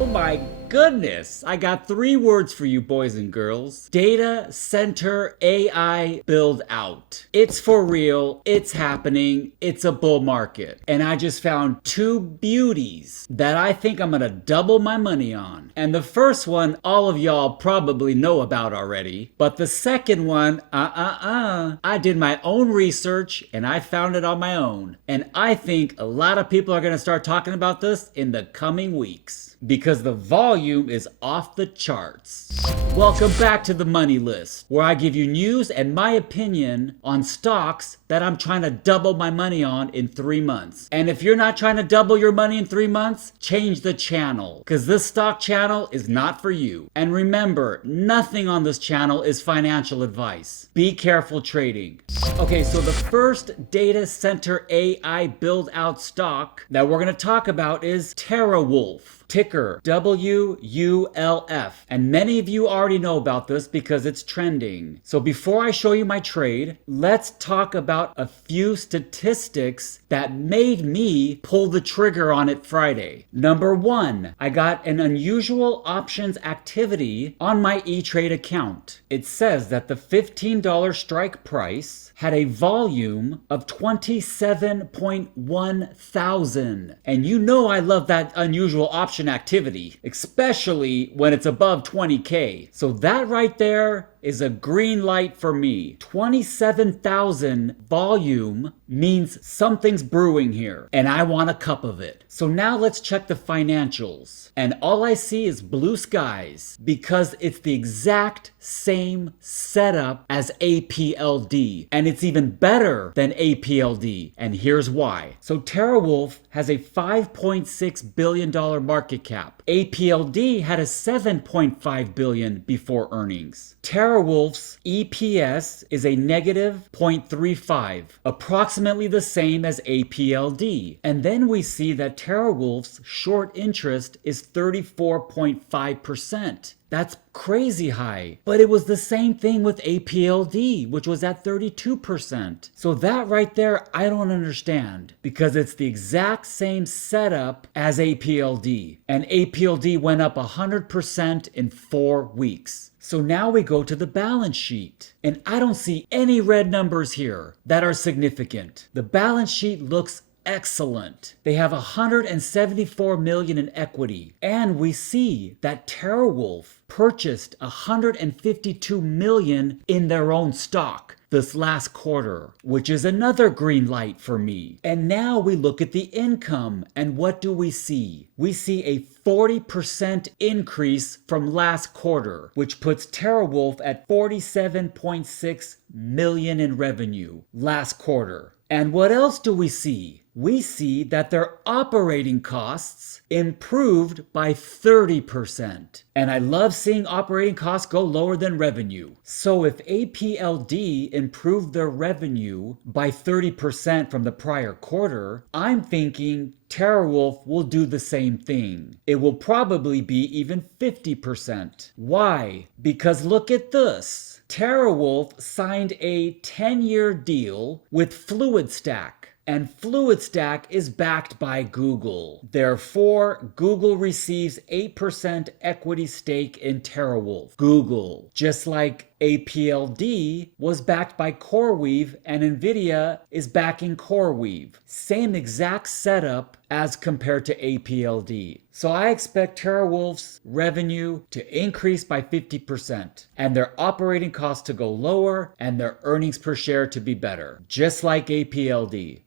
Oh my goodness, I got 3 words for you boys and girls. Data center AI build out. It's for real, it's happening, it's a bull market. And I just found 2 beauties that I think I'm gonna double my money on. And the first one, all of y'all probably know about already. But the second one, I did my own research and I found it on my own. And I think a lot of people are gonna start talking about this in the coming weeks, because the volume is off the charts. Welcome back to the Money List, where I give you news and my opinion on stocks that I'm trying to double my money on in 3 months. And if you're not trying to double your money in 3 months, change the channel, because this stock channel is not for you. And remember, nothing on this channel is financial advice. Be careful trading. Okay, so the first data center AI build out stock that we're going to talk about is Terawulf. Ticker WULF. And many of you already know about this because it's trending. So before I show you my trade, let's talk about a few statistics that made me pull the trigger on it Friday. Number 1, I got an unusual options activity on my E-Trade account. It says that the $15 strike price had a volume of 27.1 thousand. And you know I love that unusual option activity, especially when it's above 20K. So that right there is a green light for me. 27,000 volume means something's brewing here, and I want a cup of it. So now let's check the financials. And all I see is blue skies, because it's the exact same setup as APLD. And it's even better than APLD. And here's why. So Terawulf has a $5.6 billion market cap. APLD had a $7.5 billion before earnings. Terawulf's EPS is a negative 0.35, approximately the same as APLD. And then we see that Terawulf's short interest is 34.5%. That's crazy high. But it was the same thing with APLD, which was at 32%. So that right there, I don't understand, because it's the exact same setup as APLD. And APLD went up 100% in 4 weeks. So now we go to the balance sheet, and I don't see any red numbers here that are significant. The balance sheet looks excellent. They have 174 million in equity, and we see that Terawulf purchased 152 million in their own stock this last quarter, which is another green light for me. And now we look at the income, and what do we see? We see a 40% increase from last quarter, which puts Terawulf at 47.6 million in revenue last quarter. And what else do we see? We see that their operating costs improved by 30%. And I love seeing operating costs go lower than revenue. So if APLD improved their revenue by 30% from the prior quarter, I'm thinking Terawulf will do the same thing. It will probably be even 50%. Why? Because look at this. Terawulf signed a 10-year deal with FluidStack. And FluidStack is backed by Google. Therefore, Google receives 8% equity stake in Terawulf. Google, just like APLD was backed by CoreWeave, and Nvidia is backing CoreWeave. Same exact setup as compared to APLD. So I expect Terawulf's revenue to increase by 50%, and their operating costs to go lower, and their earnings per share to be better, just like APLD.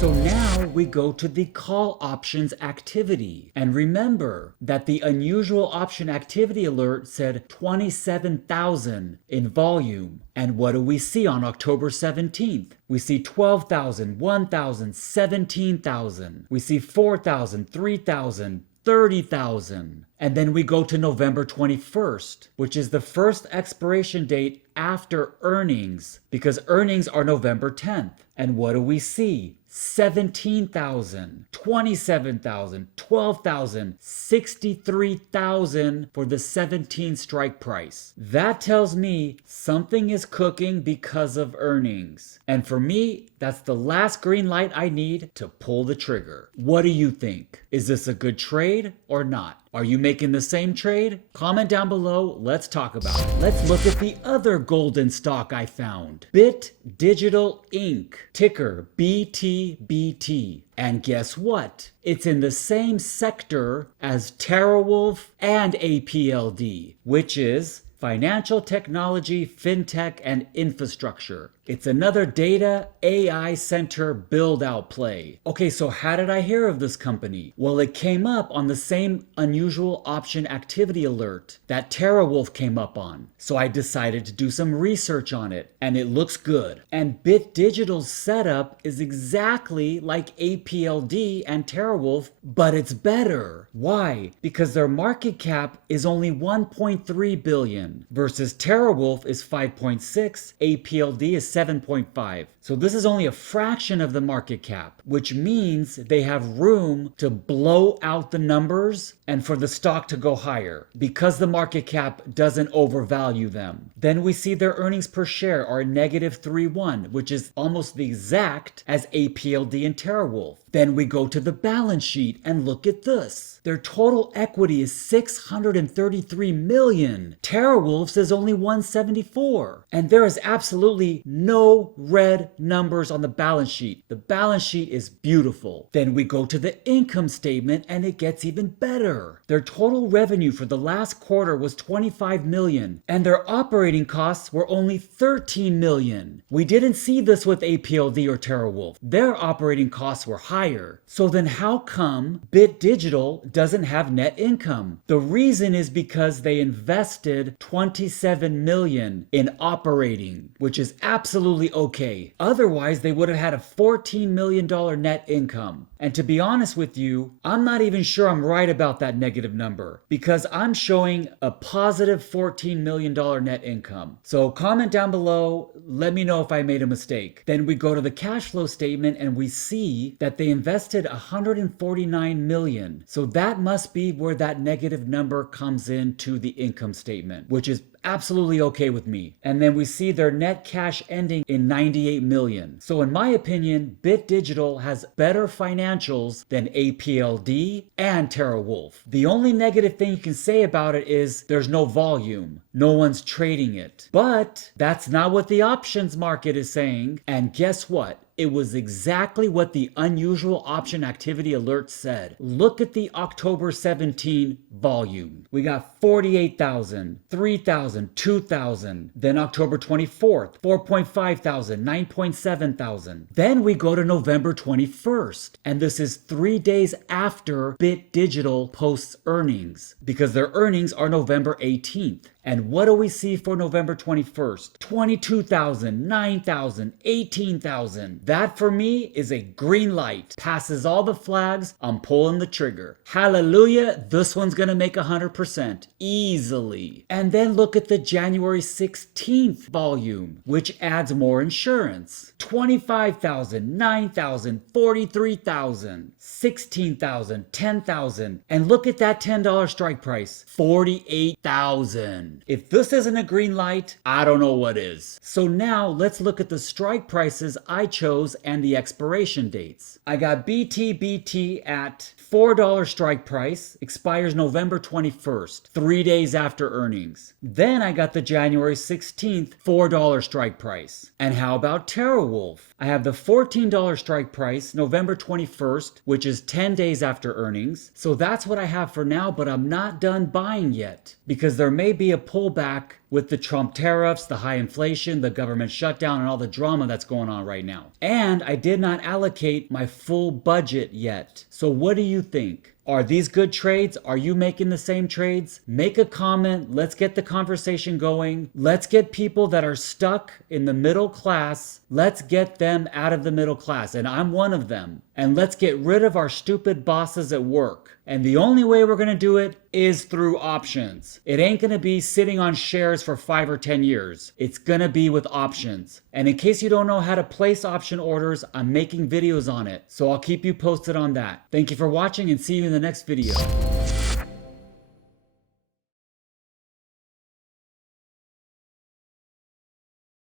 So now we go to the call options activity. And remember that the unusual option activity alert said 27,000 in volume. And what do we see on October 17th? We see 12,000, 1,000, 17,000. We see 4,000, 3,000, 30,000. And then we go to November 21st, which is the first expiration date after earnings, because earnings are November 10th. And what do we see? 17,000, 27,000, 12,000, 63,000 for the 17 strike price. That tells me something is cooking because of earnings. And for me, that's the last green light I need to pull the trigger. What do you think? Is this a good trade or not? Are you making the same trade? Comment down below. Let's talk about it. Let's look at the other golden stock I found. BIT Digital Inc. Ticker BTBT. And guess what? It's in the same sector as Terawulf and APLD, which is financial technology, fintech, and infrastructure. It's another data AI center build out play. Okay, so how did I hear of this company? Well, it came up on the same unusual option activity alert that Terawulf came up on. So I decided to do some research on it, and it looks good. And Bit Digital's setup is exactly like APLD and Terawulf, but it's better. Why? Because their market cap is only 1.3 billion versus Terawulf is 5.6, APLD is 7.5. So this is only a fraction of the market cap, which means they have room to blow out the numbers and for the stock to go higher because the market cap doesn't overvalue them. Then we see their earnings per share are -3.1, which is almost the exact as APLD and Terawulf. Then we go to the balance sheet and look at this. Their total equity is 633 million. Terawulf's is only 174. And there is absolutely no red numbers on the balance sheet. The balance sheet is beautiful. Then we go to the income statement and it gets even better. Their total revenue for the last quarter was 25 million and their operating costs were only 13 million. We didn't see this with APLD or Terawulf. Their operating costs were higher. So then how come Bit Digital doesn't have net income? The reason is because they invested 27 million in operating, which is absolutely okay. Otherwise, they would have had a $14 million net income. And to be honest with you, I'm not even sure I'm right about that negative number because I'm showing a positive $14 million net income. So comment down below, let me know if I made a mistake. Then we go to the cash flow statement and we see that they invested 149 million. So that must be where that negative number comes into the income statement, which is absolutely okay with me. And then we see their net cash ending in 98 million. So in my opinion, Bit Digital has better financials than APLD and Terawulf. The only negative thing you can say about it is there's no volume. No one's trading it. But that's not what the options market is saying. And guess what? It was exactly what the unusual option activity alert said. Look at the October 17 volume. We got 48,000, 3,000, 2,000. Then October 24th, 4.5 thousand, 9.7 thousand. Then we go to November 21st. And this is 3 days after Bit Digital posts earnings because their earnings are November 18th. And what do we see for November 21st? 22,000, 9,000, 18,000. That for me is a green light. Passes all the flags, I'm pulling the trigger. Hallelujah, this one's gonna make 100%. Easily. And then look at the January 16th volume, which adds more insurance. 25,000, 9,000, 43,000, 16,000, 10,000. And look at that $10 strike price, 48,000. If this isn't a green light, I don't know what is. So now let's look at the strike prices I chose and the expiration dates. I got BTBT at $4 strike price, expires November 21st, 3 days after earnings. Then I got the January 16th $4 strike price. And how about Terawulf? I have the $14 strike price, November 21st, which is 10 days after earnings. So that's what I have for now, but I'm not done buying yet because there may be a pullback with the Trump tariffs, the high inflation, the government shutdown, and all the drama that's going on right now. And I did not allocate my full budget yet. So what do you think? Are these good trades? Are you making the same trades? Make a comment. Let's get the conversation going. Let's get people that are stuck in the middle class. Let's get them out of the middle class. And I'm one of them. And let's get rid of our stupid bosses at work. And the only way we're going to do it is through options. It ain't going to be sitting on shares for 5 or 10 years. It's gonna be with options. And in case you don't know how to place option orders, I'm making videos on it. So I'll keep you posted on that. Thank you for watching and see you in the next video.